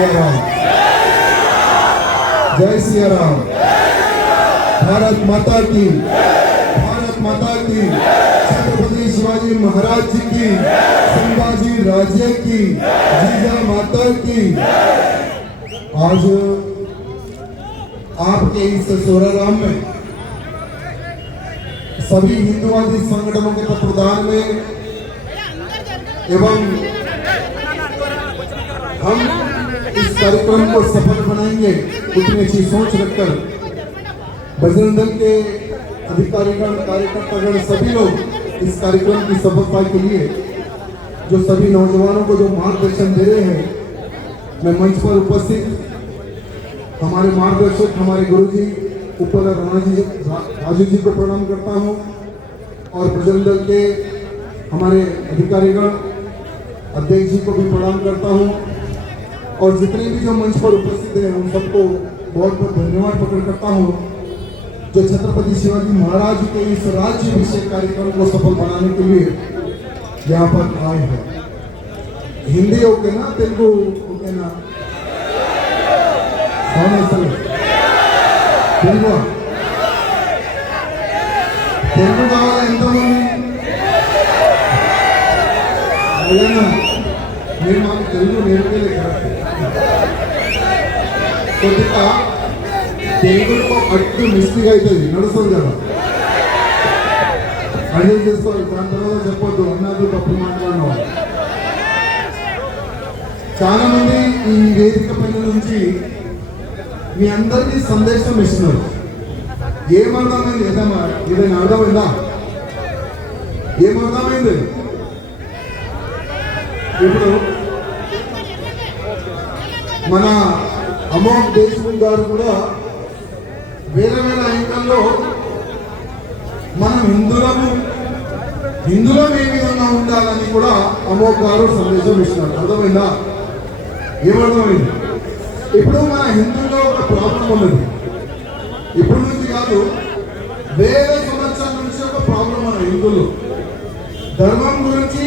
सिया राम, जय सिया राम। भारत माता की, भारत माता की, छत्रपति शिवाजी महाराज जी की, संभाजी राजे की, जीजा माता की। आज आपके इस सोराराम में सभी हिंदुवादी संगठनों के तत्वाधान में एवं हम इस कार्यक्रम को सफल बनाएंगे उतनी अच्छी सोच रखकर बजरंग दल के अधिकारीगण, कार्यकर्तागण, सभी लोग इस कार्यक्रम की सफलता के लिए जो सभी नौजवानों को जो मार्गदर्शन दे रहे हैं, मैं मंच पर उपस्थित हमारे मार्गदर्शक, हमारे गुरुजी ऊपर राजू जी को प्रणाम करता हूं और बजरंग दल के हमारे अधिकारीगण, अध्यक्ष जी को भी प्रणाम करता हूं और जितने भी जो मंच पर उपस्थित हैं उन सबको बहुत बहुत धन्यवाद प्रकट करता हूं जो छत्रपति शिवाजी महाराज के इस राज्याभिषेक कार्यक्रम को सफल बनाने के लिए यहाँ पर आए हैं। हिंदी ओके ना, तेलुगु ओके ना? తెలుగు తెలుగు కావాలి ఎంతమంది? అదేనా మీరు మాకు తెలుగు నేర్పలేదు కరెక్ట్. కొద్దిగా తెలుగులో అట్టు మిస్టేక్ అవుతుంది, నడుస్తుంది కదా, అడ్జస్ట్ చేసుకోవాలి. దాని తర్వాత చెప్పొద్దు అన్నది తప్పు మాట్లాడిన వాళ్ళు చాలా మంది ఈ వేదిక పైన నుంచి మీ అందరికీ సందేశం ఇస్తున్నారు. ఏమర్థమైంది? ఏదైనా అర్థమైందా? ఏమర్థమైంది? ఇప్పుడు మన అమోఘ్ దేశ్ముఖ్ గారు కూడా వేరే వేరే యాంగిల్లో మనం హిందువులం ఏ విధంగా ఉండాలని కూడా అమోఘ్ గారు సందేశం ఇస్తున్నారు. అర్థమైందా? ఏమర్థమైంది? ఇప్పుడు మన హిందువులో ఒక ప్రాబ్లం ఉన్నది. ఇప్పుడు నుంచి కాదు, వేరే సంవత్సరం నుంచి ఒక ప్రాబ్లం మన హిందువులు. ధర్మం గురించి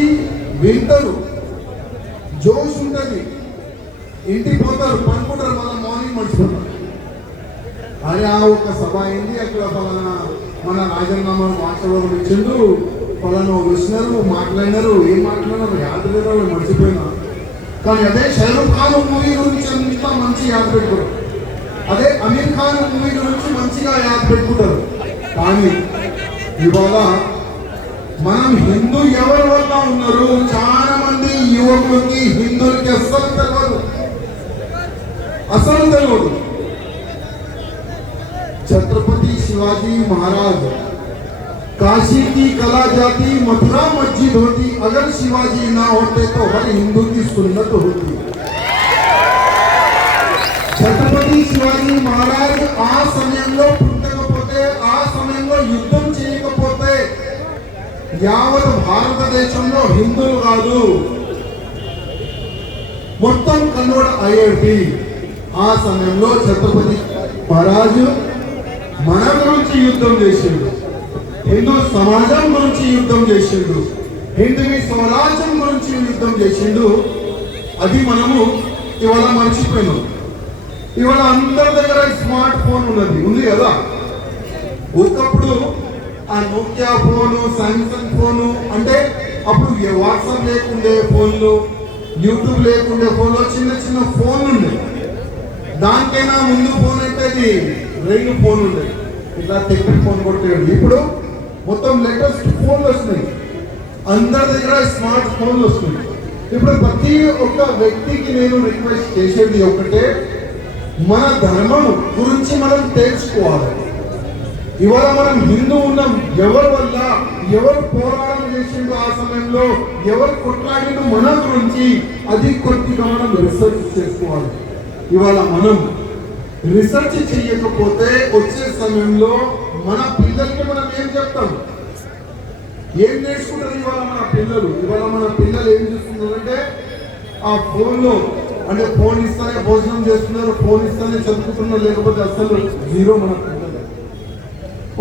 వింటారు, జోష్ ఉంటుంది, ఇంటికి పోతారు, పనుకుంటారు, మన మార్నింగ్ మర్చిపోతారు. అరే ఆ ఒక సభ అయింది, అక్కడ ఫలానా మన రాజీనామాను మాట్లాడడం ఇచ్చిండు, ఫలానా వచ్చినారు, మాట్లాడినారు, ఏం మాట్లాడినారు యాద లేదు, మర్చిపోయినా. కానీ అదే షారూక్ ఖాన్ మూవీ గురించి అంతా మంచి యాద పెట్టుకోరు, అదే అమీర్ ఖాన్ మూవీ గురించి మంచిగా యాద పెట్టుకుంటారు. కానీ ఇవాళ మనం హిందూ ఎవరి వల్ల ఉన్నారు? చాలా మంది యువకులకి హిందువులకి అస్సలు తెలియదు. छत्रपति शिवाजी महाराज काशी की कला जाती, मथुरा मस्जिद होती, अगर शिवाजी ना होते तो हर हिंदू की सुन्नत होती. छत्रपति शिवाजी महाराज आ సమయంలో పుట్టకపోతే, ఆ సమయంలో యుద్ధం చేయకపోతే యావత్ భారతదేశంలో హిందువులు కాదు మొత్తం కన్వర్ట్ అయ్యేది. ఆ సమయంలో ఛత్రపతి మహారాజు మన గురించి యుద్ధం చేసిండు, హిందూ సమాజం గురించి యుద్ధం చేసిండు, హిందువీ స్వరాజ్యం గురించి యుద్ధం చేసిండు. అది మనము ఇవాళ మర్చిపోయినాం. ఇవాళ అందరి దగ్గర స్మార్ట్ ఫోన్ ఉంది కదా. ఒకప్పుడు ఆ నోకియా ఫోను, సామ్సంగ్ ఫోను అంటే అప్పుడు వాట్సాప్ లేకుండే ఫోన్లు, యూట్యూబ్ లేకుండే ఫోన్లు, చిన్న చిన్న ఫోన్లు ఉండే. దానికైనా ముందు ఫోన్ అంటే అది రింగ్ ఫోన్ ఉండే, ఇట్లా తెప్పి ఫోన్ కొట్టేది. ఇప్పుడు మొత్తం లేటెస్ట్ ఫోన్లు వస్తున్నాయి, అందరి దగ్గర స్మార్ట్ ఫోన్లు వస్తున్నాయి. ఇప్పుడు ప్రతి ఒక్క వ్యక్తికి నేను రిక్వెస్ట్ చేసేది ఒకటే, మన ధర్మం గురించి మనం తెలుసుకోవాలి. ఇవాళ మనం హిందూ ఉన్నాం, ఎవరి వల్ల, ఎవరు పోరాటం చేసిండు, ఆ సమయంలో ఎవరు కొట్లాడిండు మన గురించి, అది కొద్దిగా మనం రీసెర్చ్ చేసుకోవాలి. ఇవాళ మనం రీసెర్చ్ చేయకపోతే వచ్చే సమయంలో మన పిల్లలకి మనం ఏం చెప్తాం, ఏం నేర్చుకుంటారు ఇవాళ మన పిల్లలు? ఇవాళ మన పిల్లలు ఏం చేస్తున్నారంటే ఆ ఫోన్లో, అంటే ఫోన్ ఇస్తానే భోజనం చేస్తున్నారు, ఫోన్ ఇస్తానే చదువుకుంటున్నారు, లేకపోతే అసలు జీరో మన పిల్లలు.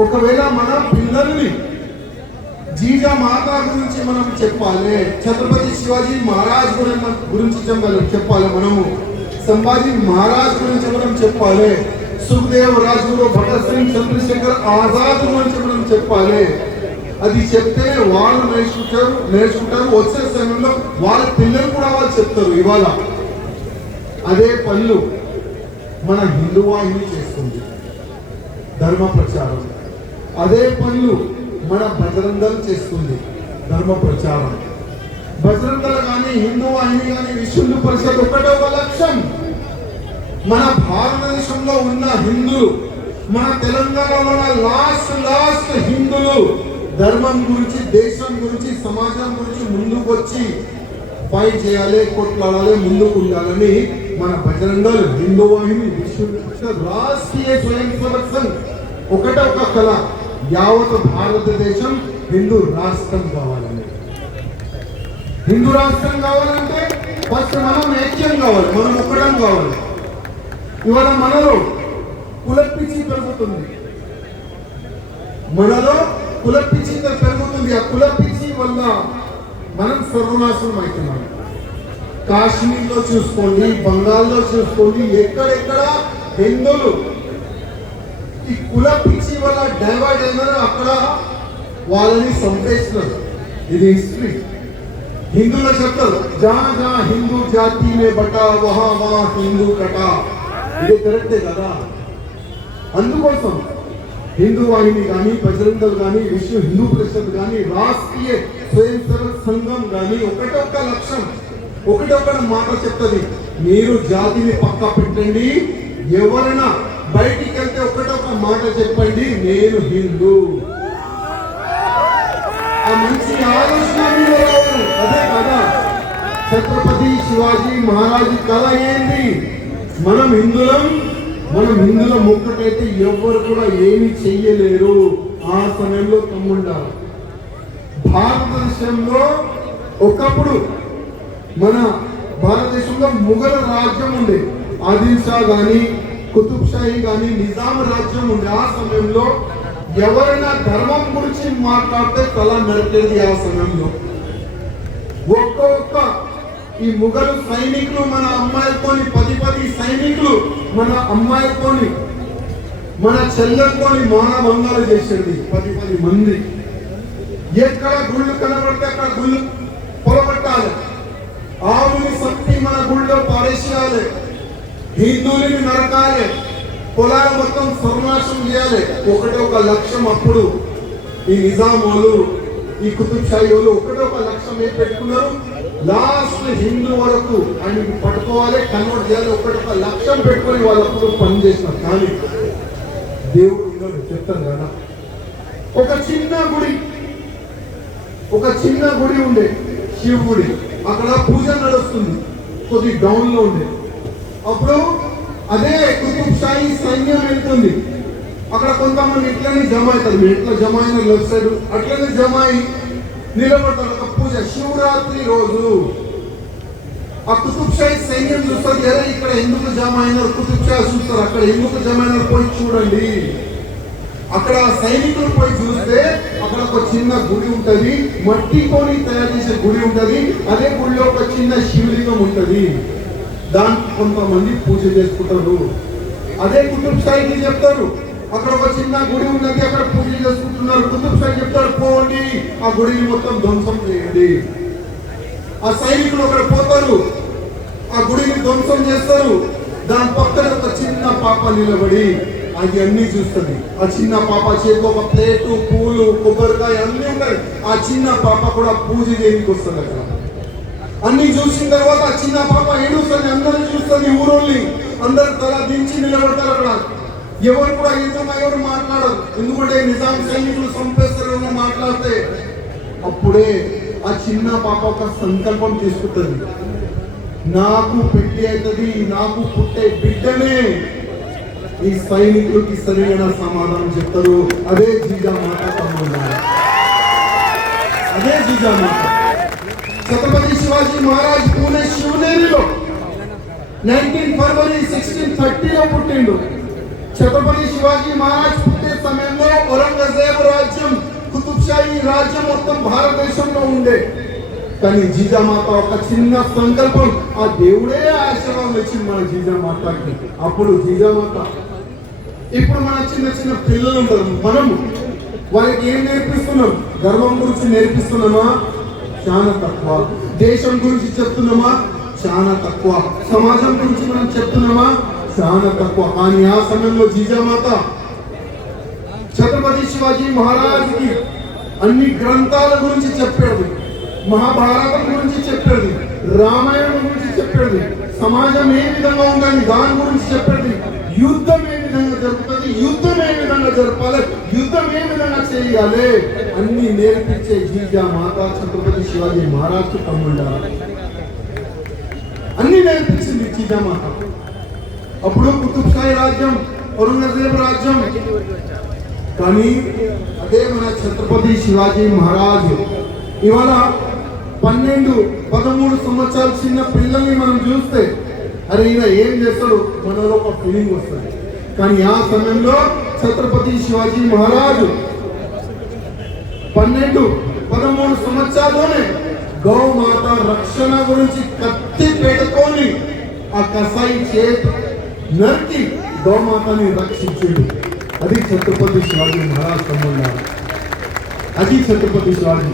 ఒకవేళ మన పిల్లల్ని జీజా మాత గురించి మనం చెప్పాలి, ఛత్రపతి శివాజీ మహారాజ్ గురించి చెప్పాలి మనము, సంభాజీ మహారాజ్ గురించి మనం చెప్పాలి, సుఖదేవ్ రాజులో భగత్ సింగ్, చంద్రశేఖర్ ఆజాద్ గురించి మనం చెప్పాలి. అది చెప్తే వాళ్ళు నేర్చుకుంటారు. వచ్చే సమయంలో వాళ్ళ పిల్లలు కూడా వాళ్ళు చెప్తారు. ఇవాళ అదే పనులు మన హిందూ వాహిని చేస్తుంది, ధర్మ ప్రచారం. అదే పనులు మన బజరంగ దళ్ చేస్తుంది, ధర్మ ప్రచారం. బజరంగ దళ్ కానీ హిందూ వాహిని కానీ విశ్వ హిందూ పరిషత్ ఒకటే ఒక లక్ష్యం. మన భారతదేశంలో ఉన్న హిందువులు, మన తెలంగాణలో ఉన్న లాస్ట్ హిందువులు ధర్మం గురించి, దేశం గురించి, సమాజం గురించి ముందుకు వచ్చి ఫైట్ చేయాలి, కొట్లాడాలి, ముందుకు ఉండాలని మన బజరంగ దళ్, హిందూ వాహిని, విశ్వ రాష్ట్రీయ స్వయం సేవక్ సంఘ్ ఒకటే ఒక కళ, యావత్ భారతదేశం హిందూ రాష్ట్రం కావాలని. హిందూ రాష్ట్రం కావాలంటే ఫస్ట్ మనం ఐక్యం కావాలి, మనం ఒక్కడం కావాలి. ఇవాళ మనలో కులపిచ్చి పెరుగుతుంది, మనలో కులపిచ్చి పెరుగుతుంది. ఆ కులపిచ్చి వల్ల మనం సర్వనాశనం అవుతున్నాం. కాశ్మీర్లో చూసుకోండి, బంగాల్లో చూసుకోండి, ఎక్కడెక్కడ హిందువులు ఈ కుల పిచ్చి వల్ల డైవర్ట్ అయినారు, అక్కడ వాళ్ళని సంపేస్తున్నారు. ఇది హిస్టరీ. హిందువులు చెప్తారు, జహా జహా హిందూ జాతి మే బటా వహా వహా హిందూ కటా. ఇది కరెక్టే కదా. అందుకోసం హిందూ వాహిని కానీ, బజరంగ దళ్ కానీ, విశ్వ హిందూ పరిషత్ కానీ, రాష్ట్రీయ స్వయం సేవక్ సంఘం కానీ ఒకటే ఒక లక్ష్యం, ఒకటే ఒక మాట చెప్తుంది, మీరు జాతిని పక్క పెట్టండి. ఎవరైనా బయటికి వెళ్తే ఒకటే ఒక మాట చెప్పండి, నేను హిందూ. ఆ మంచి ఆలోచన మీలో రావాలి. అదే కదా ఛత్రపతి శివాజీ మహారాజు కళ ఏంది? మనం హిందువులం ఒక్కటైతే ఎవ్వరు కూడా ఏమి చెయ్యలేరు. ఆ సమయంలో తమ్ముండారు. భారతదేశంలో ఒకప్పుడు మన భారతదేశంలో ముఘల్ రాజ్యం ఉండే, ఆదిల్ షా గాని, కుతుబ్ షాహీ గాని, నిజాం రాజ్యం ఉండే. ఆ సమయంలో ఎవరైనా ధర్మం గురించి మాట్లాడితే తల నరికేది. ఆ సమయంలో ఒక్కొక్క ఈ ముఘల్ సైనికులు మన అమ్మాయిలతోని 10 సైనికులు మన అమ్మాయిలతోని, మన చెల్లెలతోని మానభంగాలు చేసేది. 10 మంది. ఎక్కడ గుళ్ళు కనబడితే అక్కడ గుళ్ళు పొలగొట్టాలి, ఆవుని సత్తి మన గుళ్ళో పారేసేయాలి, హిందువులని నరకాలి, పొలాలు మొత్తం సర్వనాశం చేయాలి. ఒకటే ఒక లక్ష్యం. అప్పుడు ఈ నిజాం వాళ్ళు, ఈ కుతుబ్ షాహీ వాళ్ళు ఒకటే ఒక లక్ష్యం ఏం పెట్టుకున్నారు, లాస్ట్ హిందూ వరకు ఆయనకి పట్టుకోవాలి, కన్వర్ట్ చేయాలి. ఒకటే ఒక లక్ష్యం పెట్టుకొని వాళ్ళప్పుడు పనిచేసినారు. కానీ దేవుడు చెప్తారు కదా, ఒక చిన్న గుడి ఉండే, శివ గుడి. అక్కడ పూజ నడుస్తుంది, కొద్ది డౌన్ లో ఉండే. అప్పుడు అదే కుతుబ్ షాహీ సైన్యం వెళ్తుంది. అక్కడ కొంతమంది ఇట్లనే జమ అవుతారు. మీరు ఎట్లా జమ అయిన లెఫ్ట్ సైడ్ అట్లనే జమ అయి నిలబడతారు. ఒక పూజ శివరాత్రి రోజు ఆ కుతుబ్ షాహీ సైన్యం చూస్తారు, లేదా ఇక్కడ ఎందుకు జమ అయినారు, కుతుబ్ షాహీ చూస్తారు, అక్కడ ఎందుకు జమ అయినారు పోయి చూడండి. అక్కడ సైనికులు పోయి చూస్తే అక్కడ ఒక చిన్న గుడి ఉంటది, మట్టితోని తయారు చేసే గుడి ఉంటది. అదే గుడిలో ఒక చిన్న శివలింగం ఉంటది, దానికి కొంతమంది పూజ చేసుకుంటారు. అదే కుతుబ్ షాహీకి చెప్తారు, అక్కడ ఒక చిన్న గుడి ఉన్నది, అక్కడ పూజ చేసుకుంటున్నారు. కుతుబ్ షాహీ చెప్తారు, పోండి ఆ గుడిని మొత్తం ధ్వంసం చేయండి. ఆ సైనికులు అక్కడ పోతారు, ఆ గుడిని ధ్వంసం చేస్తారు. దాని పక్కన ఒక చిన్న పాప నిలబడి అది అన్ని చూస్తుంది. ఆ చిన్న పాప చేతిలో ఒక ప్లేటు, పూలు, కొబ్బరికాయ అన్ని ఉంటాయి. ఆ చిన్న పాప కూడా పూజ చేయడానికి వస్తుంది. అక్కడ అన్ని చూసిన తర్వాత ఆ చిన్న పాప ఏడుస్తుంది, అందరిని చూస్తుంది. ఊరోళ్ళని అందరు తల దించి నిలబడతారు. అక్కడ ఎవరు కూడా ఎవరు మాట్లాడరు, ఎందుకంటే నిజాం సైనికులు చంపేస్తారని మాట్లాడితే అప్పుడే ఆ చిన్న పాప ఒక సంకల్పం తీసుకుంటుంది, నాకు పెళ్లి అవుతుంది, నాకు పుట్టే బిడ్డనే ఈ సైనికులకి సరైన సమాధానం చెప్తారు. అదే జీజామాత సమాధానం, అదే జీజామాత. ఛత్రపతి శివాజీ మహారాజ్ పూణే శివనేరిలో 19 ఫిబ్రవరి 1630లో పుట్టిండు. ఛత్రపతి శివాజీ మహారాజ్ పుట్టే సమయంలో ఔరంగజేబ్ రాజ్యం, కుతుబ్ షాహీ రాజ్యం మొత్తం భారతదేశంలో ఉండే. కానీ జీజామాత ఒక చిన్న సంకల్పం, ఆ దేవుడే ఆశీర్వాదం ఇచ్చింది మన జీజామాతకి. అప్పుడు జీజామాత, ఇప్పుడు మన చిన్న చిన్న పిల్లలు ఉంటారు, మనము వాళ్ళకి ఏం నేర్పిస్తున్నాం? ధర్మం గురించి నేర్పిస్తున్నామా? చాలా తక్కువ. దేశం గురించి చెప్తున్నామా? చాలా తక్కువ. సమాజం గురించి మనం చెప్తున్నామా? చాలా తక్కువ. కానీ ఆ సమయంలో జీజామాత ఛత్రపతి శివాజీ మహారాజ్కి అన్ని గ్రంథాల గురించి చెప్పేది, మహాభారతం గురించి చెప్పేది, రామాయణం గురించి చెప్పేది, సమాజం ఏ విధంగా ఉండాలి దాని గురించి చెప్పేది, యుద్ధం ఏ విధంగా జరుగుతుంది, యుద్ధం ఏ విధంగా జరపాలి, యుద్ధం ఏ విధంగా చేయాలి అన్ని నేర్పించే జీజామాత ఛత్రపతి శివాజీ మహారాజ్ తమ్ముళ్ళ అన్ని నేర్పించింది జీజామాత. అప్పుడు కుతుబ్ షాహీ రాజ్యం, ఔరంగజేబ్ రాజ్యం, కానీ అదే మన ఛత్రపతి శివాజీ మహారాజ్ ఇవాళ 12-13 సంవత్సరాల చిన్న పిల్లల్ని మనం చూస్తే అరే ఈయన ఏం చేస్తాడు మనలో ఒక ఫీలింగ్ వస్తుంది. కానీ ఆ సమయంలో ఛత్రపతి శివాజీ మహారాజ్ 12-13 సంవత్సరాల్లోనే గౌమాత రక్షణ గురించి కత్తి పెట్టుకొని ఆ కసాయి చేతి నరికి గౌమాతని రక్షించిండు. అది ఛత్రపతి శివాజీ మహారాజ్ సంబంధం. అది ఛత్రపతి శివాజీ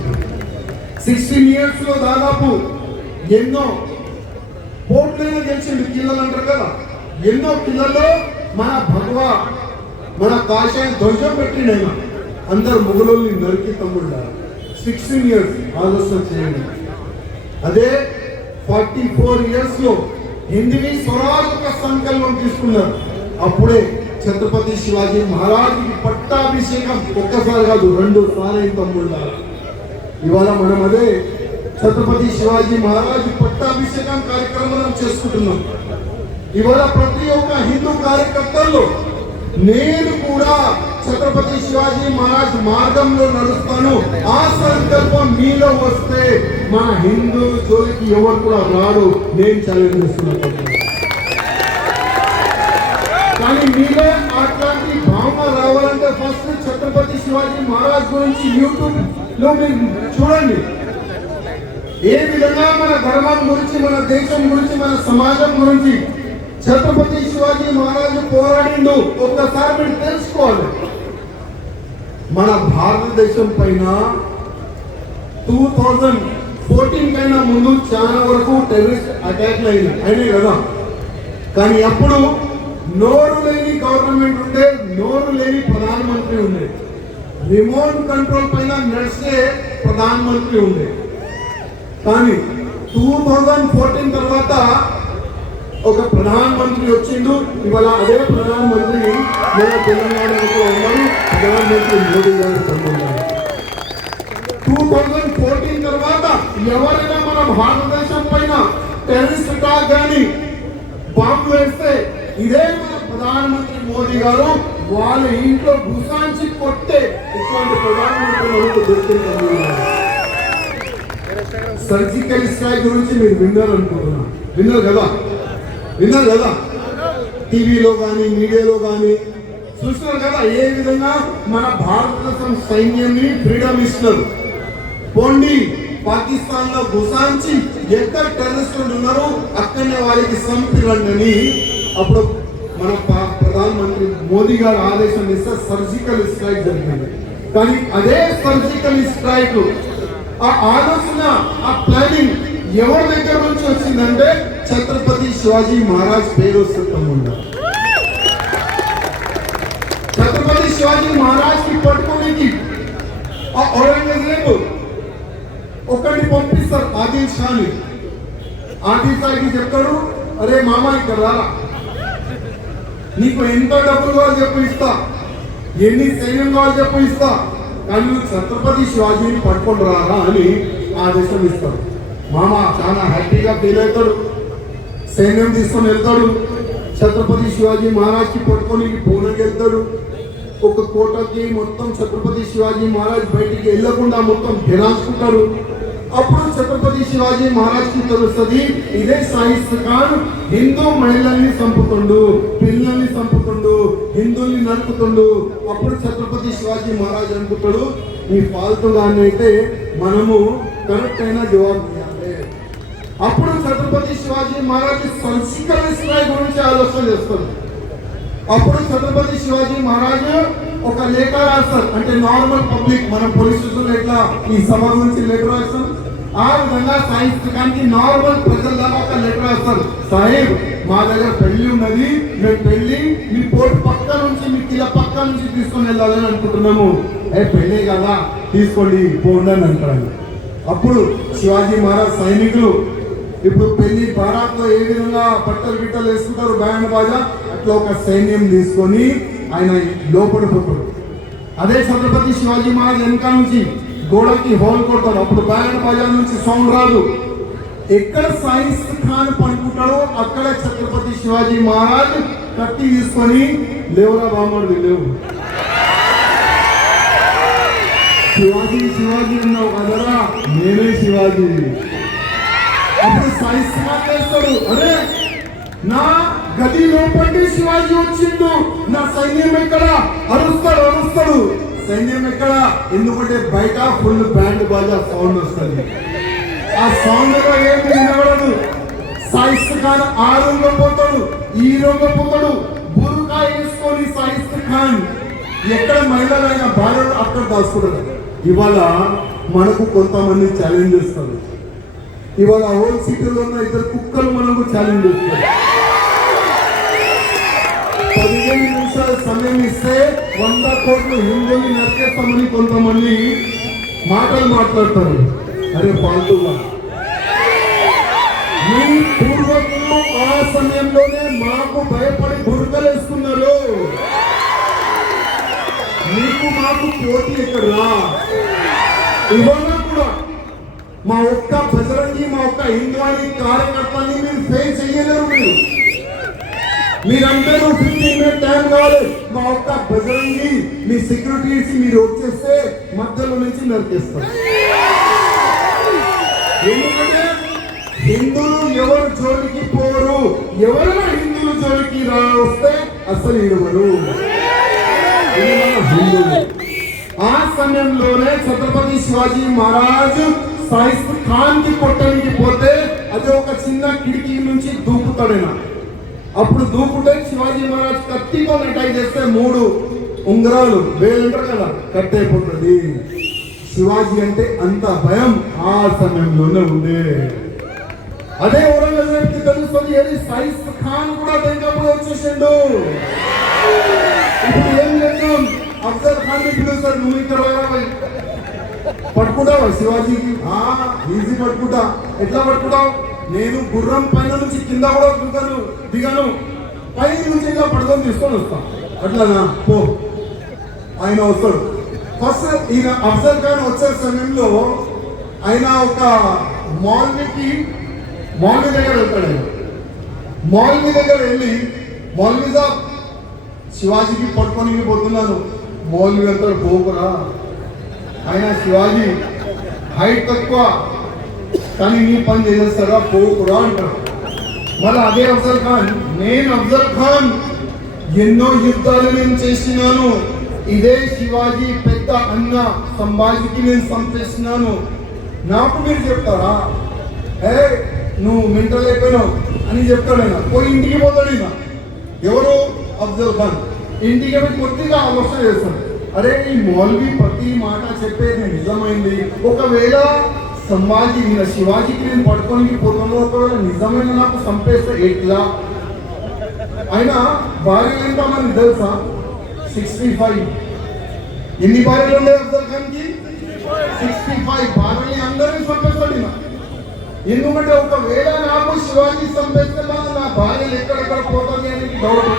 16 years లో దాదాపు ఎన్నో పోట్లైనా గెలిచిండు. కిల్లలు అంటారు కదా, ఎన్నో కిల్లలో మన భగవా మన కాషాయం ధ్వజం పెట్టిండైనా అందరు మొగలోల్ని నరికి తమ్ముళ్ళ 16 years ఆలోచన చేయండి. అదే 44 years లో హిందీ స్వరాజ్ ఒక సంకల్పం తీసుకున్నారు. అప్పుడే ఛత్రపతి శివాజీ మహారాజ్కి పట్టాభిషేకం ఒక్కసారి కాదు 2 సార్లు తమ్ముళ్ళ. ఇవాళ మనం అదే ఛత్రపతి శివాజీ మహారాజ్ పట్టాభిషేకం కార్యక్రమం చేసుకుంటున్నాం. ఇవాళ ప్రతి ఒక్క హిందూ కార్యకర్తల్లో నేను కూడా ఛత్రపతి శివాజీ మహారాజ్ మార్గంలో నడుస్తాను. ఆ సంకల్పం మీలో వస్తే మన హిందూ జోలికి ఎవరు కూడా రాడు. నేను ఛాలెంజ్ చేస్తున్నాను. కానీ మీలో అట్లాంటి భావన రావాలంటే ఫస్ట్ ఛత్రపతి శివాజీ మహారాజ్ గురించి యూట్యూబ్ లో మీరు చూడండి. ఏ విధంగా మన ధర్మం గురించి, మన దేశం గురించి, మన సమాజం గురించి ఛత్రపతి శివాజీ మహారాజు పోరాడిండు ఒక్కసారి మీరు తెలుసుకోవాలి. మన భారతదేశం పైన 2014 కైనా ముందు చాలా వరకు టెర్రరిస్ట్ అటాక్లు అయినాయి కదా. కానీ అప్పుడు నోరు లేని గవర్నమెంట్ ఉండే, నోరు లేని ప్రధానమంత్రి ఉండే, రిమోట్ కంట్రోల్ పైన నడిచే ప్రధానమంత్రి ఉండే. కానీ 2014 తర్వాత ఒక ప్రధానమంత్రి వచ్చిండు. ఇవాళ అదే ప్రధానమంత్రి మన తెలంగాణలో ఉన్నారు, ప్రధానమంత్రి మోదీ గారు ఉన్నారు. 2014 తర్వాత ఎవరైనా మన భారతదేశం పైన టెర్రరిస్ట్ అటాక్ కానీ బాంబు వేస్తే ఇదే మన ప్రధానమంత్రి మోదీ గారు వాళ్ళ ఇంట్లో గుసాంచి కొట్టే ఇటువంటి ప్రధానమంత్రి మనకు దొరుకుతున్నారు. సర్జికల్ స్ట్రైక్ గురించి మీరు విన్నారు కదా, టీవీలో కానీ మీడియాలో కానీ చూస్తున్నారు కదా. ఏ విధంగా మన భారతదేశం సైన్యాన్ని ఫ్రీడమ్ ఇస్తున్నారు. పోండి పాకిస్తాన్ లో గుసాంచి ఎక్కడ టెర్రరిస్టులు ఉన్నారో అక్కడనే వాళ్ళకి సంపిరండి. అప్పుడు మన ప్రధానమంత్రి మోదీ గారు ఆదేశం ఇస్తే సర్జికల్ స్ట్రైక్ జరిగింది. కానీ అదే సర్జికల్ స్ట్రైక్ ఆ ఆలోచన, ఆ ప్లానింగ్ ఎవరి దగ్గర నుంచి వచ్చిందంటే ఛత్రపతి శివాజీ మహారాజ్ పేరు వస్తుంది. ఛత్రపతి శివాజీ మహారాజ్ కి పట్టుకోనికి ఆ ఔరంగజేబు ఒకటి పంపిస్తారు ఆదిల్ షాని. ఆదిల్ షాకి చెప్తాడు, అరే మామ ఇక్కడ రా, నీకు ఎంత డబ్బులు కావాలి చెప్పు ఇస్తా, ఎన్ని సైన్యం కావాలి చెప్పు ఇస్తా, కానీ నువ్వు ఛత్రపతి శివాజీని పట్టుకొని రారా అని ఆదేశం ఇస్తాడు. మామ చాలా హ్యాపీగా ఫీల్ అవుతాడు, సైన్యం తీసుకొని వెళ్తాడు. ఛత్రపతి శివాజీ మహారాజ్కి పట్టుకొని పూణెకి వెళ్తాడు. ఒక కోటకి మొత్తం ఛత్రపతి శివాజీ మహారాజ్ బయటికి వెళ్ళకుండా మొత్తం ఘెరాసుకుంటారు. అప్పుడు ఛత్రపతి శివాజీ మహారాజ్కి తెలుస్తుంది ఇదే సాయిస్ ఖాన్ హిందూ మహిళల్ని చంపుతుండు, పిల్లల్ని చంపుతుండు, హిందువుల్ని నరుకుతుండు. అప్పుడు ఛత్రపతి శివాజీ మహారాజ్ అనుకుంటాడు, ఈ ఫాల్తుగాన్ని అయితే మనము కరెక్ట్ అయిన జవాబు అప్పుడు ఛత్రపతి శివాజీ మహారాజ్ సర్జికల్ స్ట్రైక్ గురించి ఆలోచన చేస్తారు. అప్పుడు ఛత్రపతి శివాజీ మహారాజ్ ఒక లేఖ రాస్తారు. అంటే నార్మల్ పబ్లిక్, మన పోలీస్ స్టేషన్ ఎట్లా ఈ సభ నుంచి లెటర్ రాస్తాం, ఆ విధంగా సాహిత్యానికి నార్మల్ ప్రజల్లాగా ఒక లెటర్ రాస్తారు. సాహెబ్, మా దగ్గర పెళ్లి ఉన్నది, మేము పెళ్లి మీ పోర్టు పక్క నుంచి మీ కిల పక్క నుంచి తీసుకొని వెళ్ళాలని అనుకుంటున్నాము. పెళ్ళే కదా, తీసుకోండి పోండి అని అంటారు. అప్పుడు శివాజీ మహారాజ్ సైనికులు ఇప్పుడు పెళ్లి బారాత్లో ఏ విధంగా బట్టలు గిట్టలు వేసుకుంటారు బ్యాండ్ బాజా, అట్లా ఒక సైన్యం తీసుకొని ఆయన లోపల పోతాడు. అదే ఛత్రపతి శివాజీ మహారాజ్ వెనక నుంచి గోడకి హోల్ కొడతాడు. అప్పుడు బ్యాండ్ బాజా నుంచి సౌండ్ రాదు. ఎక్కడ సైన్స్ ఖాన్ పడుకుంటాడో అక్కడ ఛత్రపతి శివాజీ మహారాజ్ కత్తి తీసుకొని లేవురా బామ్మడు లేవు, శివాజీ శివాజీ ఉన్నావు కదరా, నేనే శివాజీ. అప్పుడు సైన్స్ ఖాన్ చేస్తాడు, అరే నా గది లోపలి శివాజీ వచ్చిండు, నా సైన్యం ఎక్కడ, అరుస్తాడు. సైన్యం ఎక్కడ, ఎందుకంటే బయట ఫుల్ బ్యాండ్ బాజా సౌండ్ వస్తుంది. ఆ సౌండ్ లో ఏమి వినబడదు. సైన్స్ ఖాన్ ఆ రూమ్లో పోతాడు, ఈ రూమ్లో పోతాడు, బురుకా వేసుకొని సైన్స్ ఖాన్ ఎక్కడ మహిళలైన భార్యలు అక్కడ దాచుకుంటారు. ఇవాళ మనకు కొంతమంది ఛాలెంజ్ చేస్తారు. ఇవాళ ఓల్డ్ సిటీలో ఉన్న ఇద్దరు కుక్కలు మనకు ఛాలెంజ్ చేస్తారు. 15 నిమిషాల సమయం ఇస్తే 100 కోట్లు హిందువుని నరికేస్తామని కొంతమంది మాటలు మాట్లాడతారు. అరే పాల్తుగా, మీ పూర్వకులు ఆ సమయంలోనే మాకు భయపడి బురకలేస్తున్నారు. మీకు మాకు పోటీ ఎక్కడా? ఇవాళ కూడా మా ఒక్క బజరంగి, మా ఒక్క హిందువాణి కార్యకర్తని మీరు ఫేస్ చేయలేరు. మీరందరూ 15 మినిట్ టైం కావాలి. మా ఒక్క బజరంగి మీ సెక్యూరిటీస్ మీరు వచ్చేస్తే మధ్యలో నుంచి నరికేస్తారు. ఎందుకంటే హిందువులు ఎవరు జోలికి పోరు, ఎవరైనా హిందువులు జోలికి వస్తే అసలు ఇవ్వరు. ఆ సమయంలోనే ఛత్రపతి శివాజీ మహారాజ్ సైన్స్ ఖాన్ కి కొట్టడానికి పోతే అది ఒక చిన్న కిటికీ నుంచి దూకుతాడైనా. అప్పుడు దూకుంటే శివాజీ మహారాజ్ కత్తితో అటాక్ చేస్తే 3 ఉంగరాలు వేలంటారు కదా కట్ అయిపోతుంది. శివాజీ అంటే అంత భయం ఆ సమయంలోనే ఉంది. అదే ఔరంగజేబుకి తెలుస్తుంది, ఏది సైన్స్ ఖాన్ కూడా దేనికప్పుడు వచ్చేసిండు. ఇప్పుడు ఏం చేద్దాం, అఫ్జల్ ఖాన్ ని పిలుస్తారు, నువ్వు ఇక్కడ పట్టుకుంటావా శివాజీకి? ఈజీ పట్టుకుంటా. ఎట్లా పట్టుకుంటావు? నేను గుర్రం పైన నుంచి కింద కూడా దిగాను, పై నుంచి ఇంకా పట్టుకొని తీసుకొని వస్తాను. అట్లానా? పో. ఆయన వస్తాడు. ఫస్ట్ ఈయన అఫ్జల్ ఖాన్ వచ్చే సమయంలో ఆయన ఒక మౌల్వీ దగ్గర వెళ్తాడు. ఆయన మౌల్వీ దగ్గర వెళ్ళి, మౌల్వీ సాబ్ శివాజీకి పట్టుకొని పోతున్నాను. మౌల్వీ వెళ్తాడు, పోకురా, ఆయన శివాజీ హైట్ తక్కువ కానీ నీ పని చేసేస్తారా, పోకురా అంటారు. మళ్ళీ అదే అఫ్జల్ ఖాన్, నేను అఫ్జల్ ఖాన్ ఎన్నో యుద్ధాలు నేను చేసినాను, ఇదే శివాజీ పెద్ద అన్న సంభాజీకి నేను చంపేసినాను, నాకు మీరు చెప్తారా? నువ్వు మెంటల్ అయిపోయినావు అని చెప్తాడు. ఆయన పోయి ఇంటికి పోతాడు. ఈయన ఎవరు? అఫ్జల్ ఖాన్. ఇంటికి పోయి కొద్దిగా ఆలోచన చేస్తాడు, అరే ఈ మౌల్వీ ప్రతి మాట చెప్పేది నిజమైంది, ఒకవేళ సంభాజీ శివాజీకి నేను పట్టుకొని పోతాను, ఒకవేళ నిజమైన నాకు చంపేస్తే ఎట్లా? ఆయన భార్యలు ఎంతమంది తెలుసా? 65. ఎన్ని భార్యలు ఉండే అఫ్జల్ ఖాన్ కి? 65 భార్యలు అందరినీ చంపేస్తాడు ఈయన. ఎందుకంటే ఒకవేళ నాకు శివాజీ చంపేస్తే నా భార్యలు ఎక్కడెక్కడ పోతుంది అని డౌట్.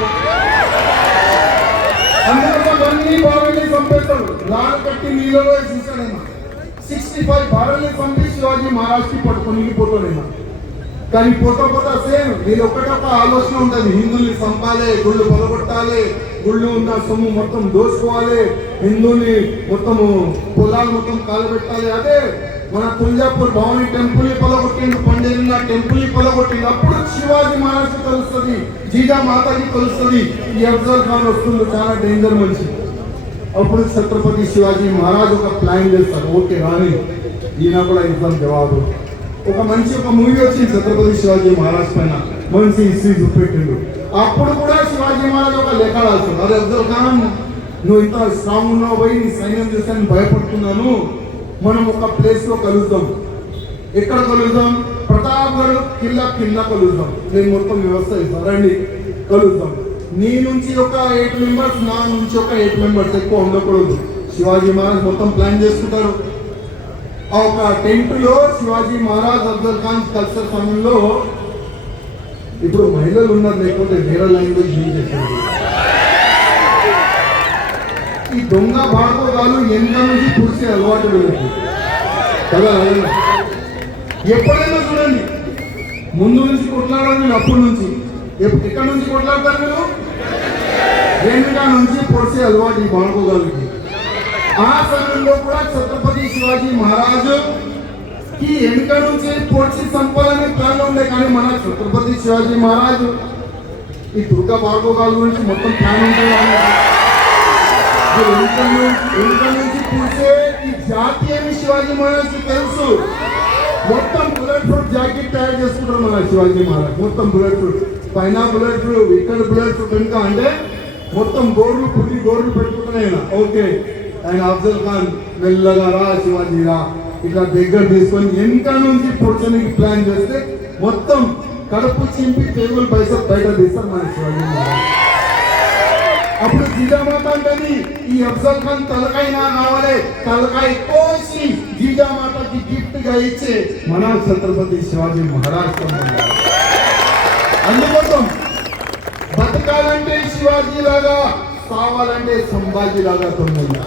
అందులో అన్ని భార్యల్ని చంపేస్తాడు, లాల్ కట్టి నీళ్ళలో వేసేసాడు ఆయన. 65 భార్యల్ని చంపి శివాజీ మహారాజ్కి పట్టుకొని పోతాడు. కానీ పోతా సేమ్ వీళ్ళు ఒకటొక ఆలోచన ఉంటుంది, హిందువుల్ని చంపాలి, గుళ్ళు పొలగొట్టాలి, గుళ్ళు ఉన్న సొమ్ము మొత్తం దోచుకోవాలి, హిందువుల్ని మొత్తము పొలాలు మొత్తం కాలబెట్టాలి. అదే మన తుల్జాపూర్ భవానీ టెంపుల్ ని పొలగొట్టిండు, పండేరున్న టెంపుల్ ని పొలగొట్టిండు. అప్పుడు శివాజీ మహారాజ్ తెలుస్తుంది, జీజా మాతాకి తెలుస్తుంది, ఈ అఫ్జల్ ఖాన్ వస్తుంది, చాలా డేంజర్ మనిషి. అప్పుడు ఛత్రపతి శివాజీ మహారాజ్ ఒక ప్లాన్ చేస్తారు, ఓకే రాని ఈయన కూడా ఇద్దాం జవాబు. ఒక మూవీ వచ్చింది ఛత్రపతి శివాజీ మహారాజ్ పైన, మంచి హిస్టరీ చూపెట్టిండు. అప్పుడు కూడా శివాజీ మహారాజ్ ఒక లేఖ రాస్తాడు, అరే అఫ్జల్ ఖాన్ నువ్వు ఇంత స్ట్రాంగ్ ఉన్నావు పోయి నీ సైన్యం చూస్తే నేను భయపడుతున్నాను, మనం ఒక ప్లేస్ లో కలుద్దాం. ఎక్కడ కలుద్దాం? ప్రతాప్గఢ్ కిల్లా కింద కలుద్దాం, నేను మొత్తం వ్యవస్థ ఇస్తానండి, కలుద్దాం. నీ నుంచి ఒక 8 మెంబర్స్, నా నుంచి ఒక 8 మెంబర్స్, ఎక్కువ ఉండకూడదు. శివాజీ మహారాజ్ మొత్తం ప్లాన్ చేసుకుంటారు. ఆ ఒక టెంట్ లో శివాజీ మహారాజ్ అఫ్జల్ ఖాన్ కలిసే సమయంలో ఇప్పుడు మహిళలు ఉన్నారు, లేకపోతే వేరే లాంగ్వేజ్ యూజ్ చేశారు. ఈ దొంగ భాగోగాలు వెనక నుంచి పుడిచే అలవాటు లేదు కదా. ఎప్పుడైనా చూడండి, ముందు నుంచి కొట్లాడాలి మీరు, అప్పటి నుంచి ఎక్కడి నుంచి కొట్లాడతారు మీరు? వెనుక నుంచి పొడిచే అలవాటు ఈ భాగోగాలకి. ఆ సమయంలో కూడా ఛత్రపతి శివాజీ మహారాజు ఈ వెనుక నుంచి పొడిచి చంపాలనే ప్లాన్ ఉండే, కానీ మన ఛత్రపతి శివాజీ మహారాజు ఈ దుర్గా భాగోగాల గురించి మొత్తం ప్లాన్ ఉంటుంది. వెనుక నుంచి పూసే ఈ జాతి అని శివాజీ మహారాజ్ తెలుసు. మొత్తం బుల్లెట్ ప్రూఫ్ జాకెట్ తయారు చేసుకుంటారు మన శివాజీ మహారాజ్. మొత్తం బుల్లెట్ ప్రూఫ్, పైన బుల్లెట్ ప్రూఫ్, ఇక్కడ బుల్లెట్ ప్రూఫ్, వెనుక అంటే మొత్తం గోర్లు పెట్టుకుంటున్నాయి. ఓకే, ఆయన అఫ్జల్ ఖాన్ మెల్లగా రా శివాజీ రా ఇట్లా దగ్గర తీసుకొని వెనుక నుంచి పొడిచడానికి ప్లాన్ చేస్తే మొత్తం కడుపు చింపి టేబుల్ బయట తీస్తారు మన శివాజీ మహారాజ్. అప్పుడు జీజామాత అంటది, ఈ అఫ్జల్ ఖాన్ తలకాయ కావాలి, తలకాయ కోసి జీజామాతకి గిఫ్ట్ గా ఇచ్చే మన ఛత్రపతి శివాజీ మహారాజ్. అందుకోసం బతకాలంటే శివాజీ లాగా, కావాలంటే సంభాజీ లాగా తొందరగా.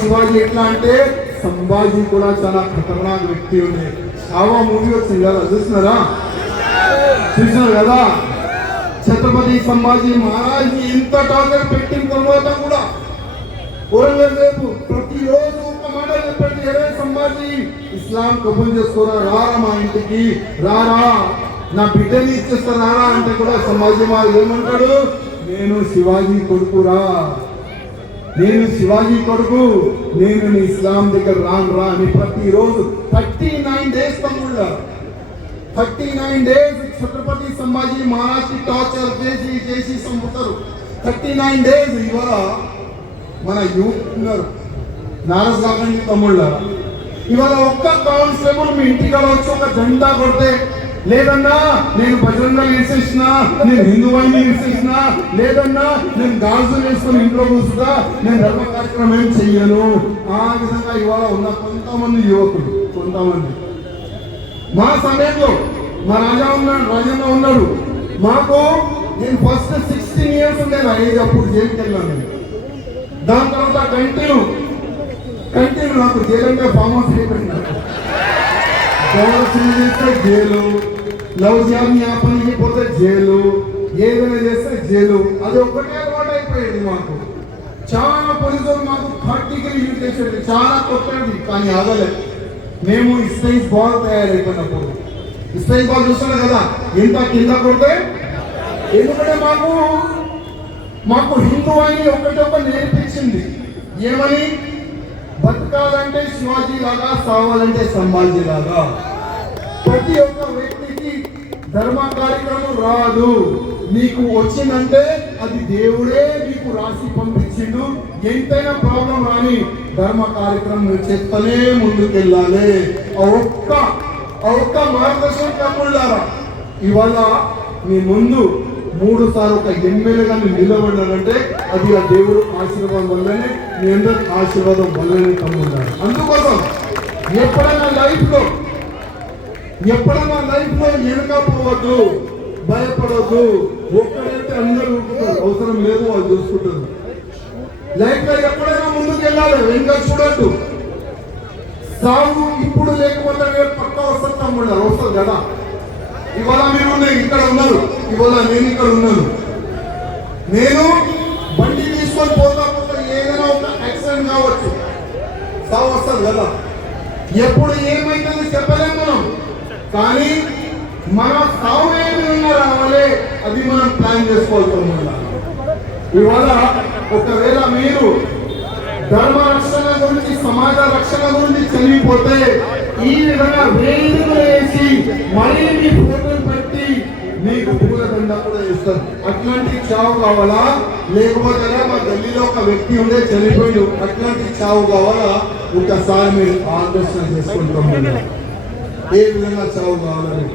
శివాజీ ఎట్లా అంటే సంభాజీ కూడా చాలా ఖతర్నాక్ వ్యక్తి ఉండే. చావా మూవీ వచ్చింది కదా, చూసినారు కదా. ఛత్రపతి సంభాజీ మహారాజ్ ఎంత టార్గెట్ పెట్టిన తర్వాత కూడా ఔరంగజేబు ప్రతిరోజు ఒక మాట చెప్పండి, అరే సంభాజీ ఇస్లాం కబూల్ చేసుకోరా, రారా మా ఇంటికి రారా, నా బిడ్డని ఇచ్చేస్తా రారా అంటే కూడా సంభాజీ మహారాజ్ ఏమంటాడు, నేను శివాజీ కొడుకురా, నేను శివాజీ కొడుకు, నేను నీ ఇస్లాం దగ్గర రాను రా అని ప్రతిరోజు 39 days తమ్ముళ్ళ 39 days ఛత్రపతి సంభాజీ మహారాజ్ టార్చర్ చేసి చంపుతారు. 39 days. ఇవాళ మన యూత్ ఉన్నారు, నారస్ కాకండి తమ్ముళ్ళ, ఇవాళ ఒక్క కానిస్టేబుల్ మీ ఇంటికి వచ్చి ఒక జెండా కొడితే, లేదన్నా నేను బజరంగా వేసేసిన, నేను హిందువాయిని వేసేసిన, లేదన్నా నేను గాజులు వేసుకొని ఇంట్లో కూర్చుంటా, నేను ధర్మ కార్యక్రమం ఏం చెయ్యను. ఆ విధంగా ఇవాళ ఉన్న కొంతమంది యువకులు, కొంతమంది మా సమయంలో మా రాజన్న ఉన్నాడు. నేను ఫస్ట్ 16 years ఉండేది ఆ ఏజ్, అప్పుడు జైలుకి వెళ్ళాను. దాని తర్వాత కంటిన్యూ నాకు జైలు అంటే ఫామ్ హౌస్ అయిపోయింది. చేస్తే జైలు, లవ్ జ్ఞాపనకి పోతే జైలు, ఏదైనా చేస్తే జైలు, అది ఒక్కటే అలవాటు అయిపోయేది మాకు. చాలా పోలీసులు మాకు 30 యూజ్ చేసేది, చాలా కొట్టేది, కానీ ఆగలేదు. మేము ఇస్టైజ్ బాల్ తయారైపోయినప్పుడు ఇస్టైజ్ బాల్ చూస్తాడు కదా, ఎంత కింద కొడితే, ఎందుకంటే మాకు హిందూ అని ఒకటి నేర్పించింది, ఏమని, బతకాలంటే శివాజీ లాగా, సావాలంటే సంభాజీ లాగా. ప్రతి ఒక్క వ్యక్తికి ధర్మ కార్యక్రమం రాదు, నీకు వచ్చిందంటే అది దేవుడే మీకు రాసి పంపించిండు. ఎంతైనా ప్రాబ్లం రాని ధర్మ కార్యక్రమం చేస్తూనే ముందుకెళ్ళాలి. ఒక్క మార్గదర్శనం తమ్ముళ్ళారా, ఇవాళ మీ ముందు 3 సార్లు ఒక ఎమ్మెల్యేగా నిలబడ్డానంటే అది ఆ దేవుడు ఆశీర్వాదం వల్లనే, మీ అందరి ఆశీర్వాదం వల్లనే తమ్ముళ్ళారు. అందుకోసం ఎప్పుడైనా లైఫ్ లో వెనుకపోవద్దు, భయపడద్దు. ఒక్కడైతే అందరూ అవసరం లేదు, వాళ్ళు చూసుకుంటారు. లైఫ్ లో ఎప్పుడైనా ముందుకు వెళ్ళాలి, వెనుక చూడద్దు. సాగు ఇప్పుడు లేకపోతే పక్క వస్తుంది తమ్ముళ్ళు, వస్తుంది కదా. ఇవాళ మీరు ఇక్కడ ఉన్నారు, ఇవాళ నేను ఇక్కడ ఉన్నాను. నేను బండి తీసుకొని పోతా ఏదైనా ఒక యాక్సిడెంట్ కావచ్చు, సాగు వస్తుంది కదా. ఎప్పుడు ఏమైతుందో చెప్పలేము మనం, కానీ మన సాగు ఏ విధంగా రావాలి అది మనం ప్లాన్ చేసుకోవాల్సి. ఇవాళ ఒకవేళ మీరు ధర్మ రక్షణ గురించి, సమాజ రక్షణ గురించి చనిపోతే ఈ విధంగా వేదికలు వేసి మళ్ళీ మీ ఫోటోలు పెట్టి మీకు పూలదండ కూడా ఇస్తారు. అట్లాంటి చావు కావాలా? లేకపోతే మా గల్లీలో ఒక వ్యక్తి ఉండే చనిపోయాడు, అట్లాంటి చావు కావాలా? ఒకసారి మీరు ఆలోచన చేసుకుంటాం ఏ విధంగా చావు కావాలని.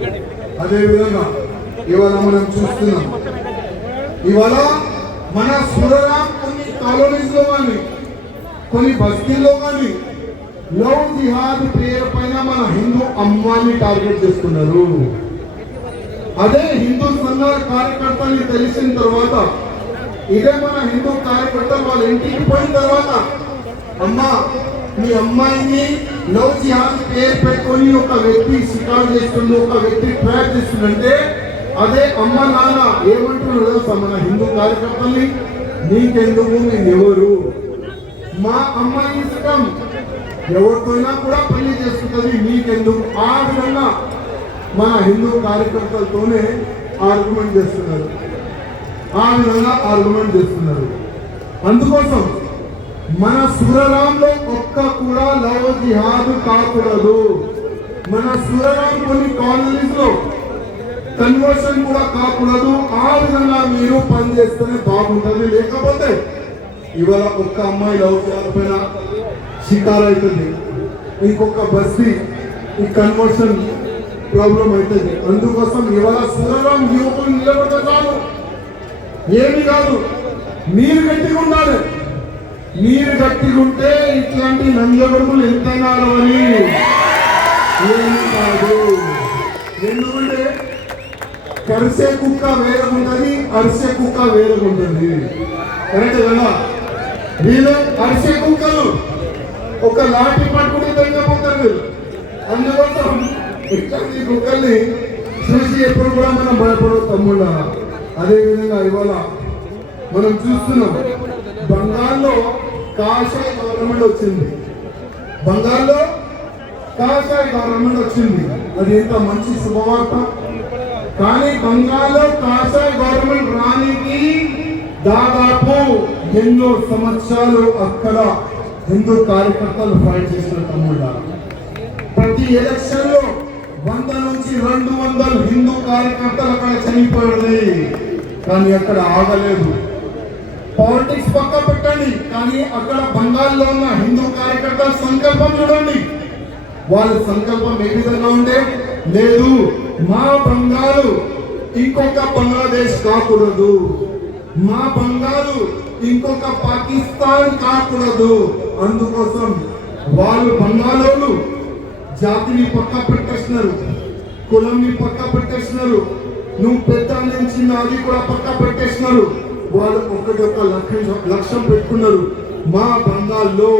అదే విధంగా ఇవాళ మనం చూస్తున్నాం, ఇవాళ మన సురరాం కొన్ని కాలనీస్ లో కానీ కొన్ని బస్తీల్లో కానీ లవ్ జిహాద్ పేరు పైన మన హిందూ అమ్మాయిని టార్గెట్ చేస్తున్నారు. అదే హిందూ సంఘాల కార్యకర్తల్ని తెలిసిన తర్వాత, ఇదే మన హిందూ కార్యకర్తలు వాళ్ళ ఇంటికి పోయిన తర్వాత, అమ్మా మీ అమ్మాయిని లవ్ జిహాద్ పేరు పెట్టుకొని ఒక వ్యక్తి షికారు చేస్తుంది, ఒక వ్యక్తి ట్రాప్ చేస్తుందంటే అదే అమ్మ నాన్న ఏమంటున్నారు తెలుసా మన హిందూ కార్యకర్తల్ని? నీకెందుకు, నేనెవరు? మా అమ్మాయి ఇష్టం, ఎవరితోనా కూడా పెళ్లి చేసుకుంటుంది, నీకెందుకు? ఆ విధంగా మన హిందూ కార్యకర్తలతోనే ఆర్గ్యుమెంట్ చేస్తున్నారు, ఆ విధంగా ఆర్గ్యుమెంట్ చేస్తున్నారు. అందుకోసం మన సురరాంలో ఒక్క కూడా లవ్ జిహాద్ కాకూడదు. మన సురరాం కొన్ని కాలనీస్ లో కన్వర్షన్ కూడా కాకూడదు. ఆ విధంగా మీరు పనిచేస్తేనే బాగుంటుంది. లేకపోతే ఇవాళ ఒక్క అమ్మాయి లవ్ జిహాద్ పైన షికారు అవుతుంది, ఇంకొక బస్తీ ఈ కన్వర్షన్ ప్రాబ్లం అవుతుంది. అందుకోసం ఇవాళ సురరాం యువకులు నిలబడితే చాలు, ఏమి కాదు. మీరు గట్టిగా ఉండాలి, మీరు గట్టిగా ఉంటే ఇట్లాంటి నంజగొడుకులు ఎంతైనా అని ఏమి కాదు. ఎందుకంటే కరిసే కుక్క వేరకుంటుంది, అరిసే కుక్క వేరకుంటుంది. కరెక్ట్ కదా? వీళ్ళు అరిసే కుక్కలు ఒక లాఠీ పట్టుకుని తగ్గిపోతారు. అందుకోసం ఇట్లాంటి కుక్కల్ని చూసి ఎప్పుడు కూడా మనం భయపడవు తమ్ముళ్ళ. అదేవిధంగా ఇవాళ మనం చూస్తున్నాం, బంగాల్లో కాషాయ గవర్నమెంట్ వచ్చింది, బంగాల్లో కాషాయ గవర్నమెంట్ వచ్చింది. అది ఎంత మంచి శుభవార్త. కానీ బంగాల్లో కాషాయ గవర్నమెంట్ రానికి దాదాపు ఎన్నో సంవత్సరాలు అక్కడ హిందూ కార్యకర్తలు ఫైట్ చేసిన తమ్ముళ్ళ. ప్రతి ఎలక్షన్ లో 100 నుంచి 200 హిందూ కార్యకర్తలు అక్కడ చనిపోయింది. కానీ అక్కడ ఆగలేదు. పాలిటిక్స్ పక్క పెట్టండి, కానీ అక్కడ బంగాల్లో ఉన్న హిందూ కార్యకర్తల సంకల్పం చూడండి. వాళ్ళ సంకల్పం ఏ విధంగా ఉండే? లేదు, మా బంగాలు ఇంకొక బంగ్లాదేశ్ కాకూడదు, మా బంగాలు ఇంకొక పాకిస్తాన్ కాకూడదు. అందుకోసం వాళ్ళు బంగాలోలు జాతిని పక్క పెట్టేస్తున్నారు, కులంని పక్క పెట్టేస్తున్నారు, నువ్వు పెద్ద నుంచి అది కూడా పక్క పెట్టేస్తున్నారు. వాళ్ళు ఒక్క లక్ష్యం పెట్టుకున్నారు, మా బంగాల్లో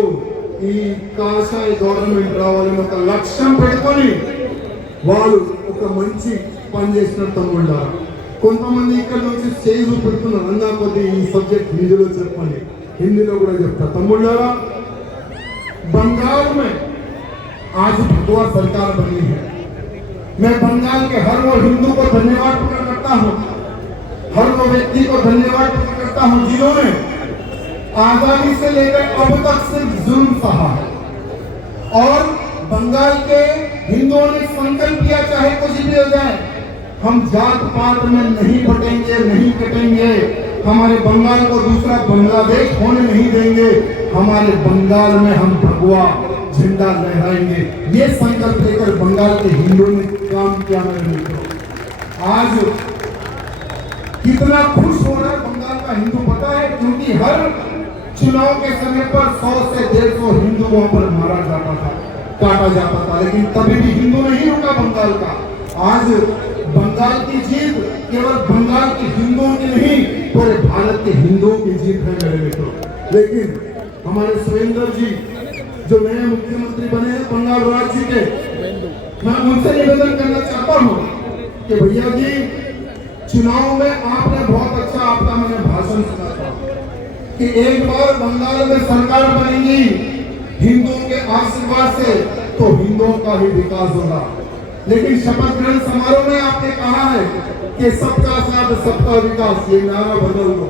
ఈ కాషాయ గవర్నమెంట్ రావాలని ఒక లక్ష్యం పెట్టుకొని వాళ్ళు ఒక మంచి పని చేసిన తమ్ముళ్ళ. కొంతమంది ఇక్కడ నుంచి స్టేజ్ పెడుతున్నారు, అన్నా కొద్ది ఈ సబ్జెక్ట్ హిందీలో చెప్పండి, హిందీలో కూడా చెప్తా. తమ్ముళ్ళారా, बंगाल में आज भगवा सरकार बनी है। मैं बंगाल के हर वो हिंदू को धन्यवाद प्रकट करता हूँ, हर वो व्यक्ति को धन्यवाद प्रकट करता हूँ जिन्होंने आजादी से लेकर अब तक सिर्फ जुल्म सहा है। और बंगाल के हिंदुओं ने संकल्प किया, चाहे कुछ भी हो जाए, हम जात पात में नहीं बटेंगे, नहीं कटेंगे, हमारे बंगाल को दूसरा बांग्लादेश होने नहीं देंगे, हमारे बंगाल में हम भगवा झंडा लहराएंगे। ये संकल्प लेकर बंगाल के हिंदुओं ने काम किया। मेरे मित्रों, आज कितना खुश हो रहा है बंगाल का हिंदू पता है? क्योंकि हर चुनाव के समय पर 100 से 150 हिंदू वहां पर मारा जाता था, काटा जाता था, लेकिन तभी भी हिंदू नहीं रुका बंगाल का। आज बंगाल की जीत केवल बंगाल के हिंदुओं की नहीं, पूरे भारत के हिंदुओं की जीत है मेरे मित्रों। लेकिन हमारे सुरेंद्र जी जो नए मुख्यमंत्री बने हैं बंगाल राज्य के, मैं उनसे निवेदन करना चाहता हूँ कि भैया जी, चुनाव में आपने बहुत अच्छा, आपका मैंने भाषण सुना था कि एक बार बंगाल में सरकार बनेगी हिंदुओं के आशीर्वाद से, तो हिंदुओं का ही विकास होगा। लेकिन शपथ ग्रहण समारोह में आपने कहा है कि सबका साथ सबका विकास, ये नारा बदल दो।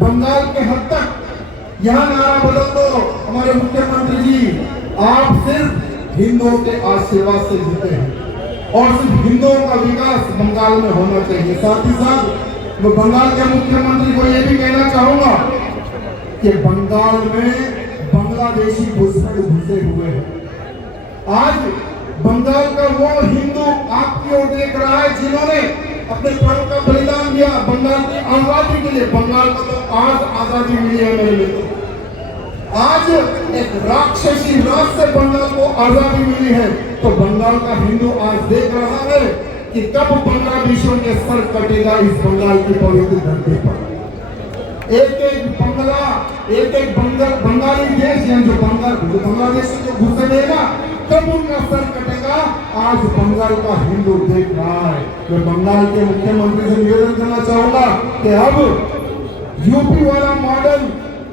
बंगाल के हद तक यहाँ नारा बदल दो हमारे मुख्यमंत्री जी, आप सिर्फ हिंदुओं के आशीर्वाद से जीते हैं और सिर्फ हिंदुओं का विकास बंगाल में होना चाहिए। साथ ही साथ मैं बंगाल के मुख्यमंत्री को यह भी कहना चाहूंगा कि बंगाल में बांग्लादेशी घुसपैठ घुसे हुए हैं। आज बंगाल का वो हिंदू आपकी ओर देख रहा है जिन्होंने अपने प्राण का बलिदान दिया बंगाल की आजादी के लिए। बंगाल को तो आज आजादी मिली है मेरे मित्रों। आज एक राक्षसी राज से बंगाल को आजादी मिली है, तो बंगाल का हिंदू आज देख रहा है कि कब बांग्लादेशियों के सर कटेगा इस बंगाल की पवित्र धरती पर। एक एक बंगाली देश जो बांग्लादेश जो घुसे देगा तब उनका सर कटेगा। आज बंगाल का हिंदू देख रहा है। मैं बंगाल के मुख्यमंत्री से निवेदन करना चाहूंगा कि अब यूपी वाला मॉडल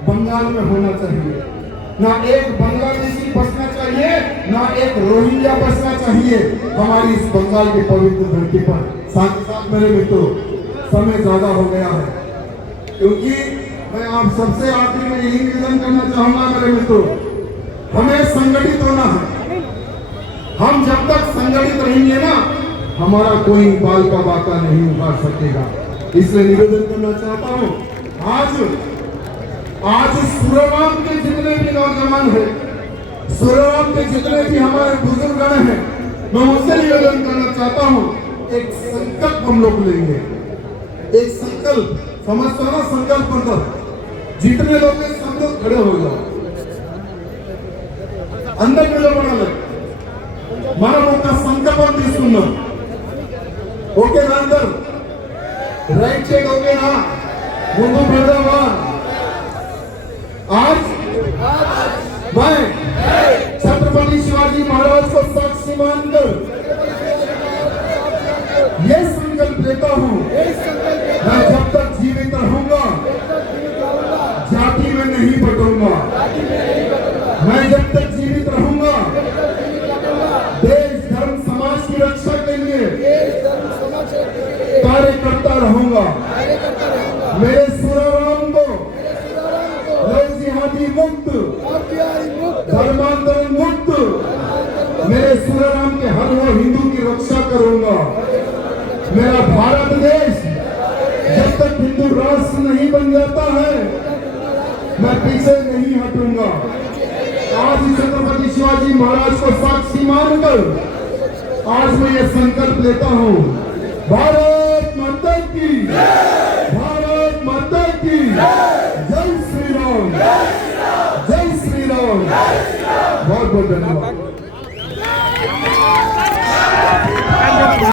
बंगाल में होना चाहिए। ना एक बांग्लादेशी बसना चाहिए, ना एक रोहिंग्या बसना चाहिए हमारी इस बंगाल की पवित्र धरती पर। साथ ही साथ मेरे मित्रों, समय ज्यादा हो गया है, क्योंकि मैं आप सबसे आखिर में यही निवेदन करना चाहूंगा मेरे मित्रों, हमें संगठित होना है। हम जब तक संगठित रहेंगे ना, हमारा कोई बाल का बाका नहीं उखाड़ सकेगा। इसलिए निवेदन करना चाहता हूं, आज सुरराम के जितने भी नौजवान हैं, सुरराम के जितने भी हमारे बुजुर्गगण हैं, मैं उनसे निवेदन करना चाहता हूं, एक संकल्प हम लोग लेंगे। एक संकल्प समझता ना, संकल्प मतलब जितने लोग हैं सब लोग खड़े हो जाओ, अंदर నిలబడాలి, మనం ఒక సంకల్పం తీసుకుందాం। ఓకేనా అందరు? రైట్ సైడ్ ఓకేనా? ముందు పెడదామా? आज मैं छत्रपति शिवाजी महाराज को साक्षी मानकर ये संकल्प लेता हूँ, मैं जब तक जीवित रहूंगा जाति में नहीं बटूंगा। मैं जब तक जीवित रहूंगा देश धर्म समाज की रक्षा के लिए कार्य करता रहूंगा। मेरे सुरराम को जिहादी मुक्त, धर्मांतरण मुक्त, मेरे सुरराम के हर वो हिंदू की रक्षा करूंगा। मेरा भारत देश जब तक हिंदू राष्ट्र नहीं बन जाता है मैं पीछे नहीं हटूंगा। आज छत्रपति शिवाजी महाराज को साक्षी मानकर आज मैं ये संकल्प लेता हूँ, भारत माता की, भारत माता की, जय श्री राम, जय श्री राम। बहुत बहुत धन्यवाद।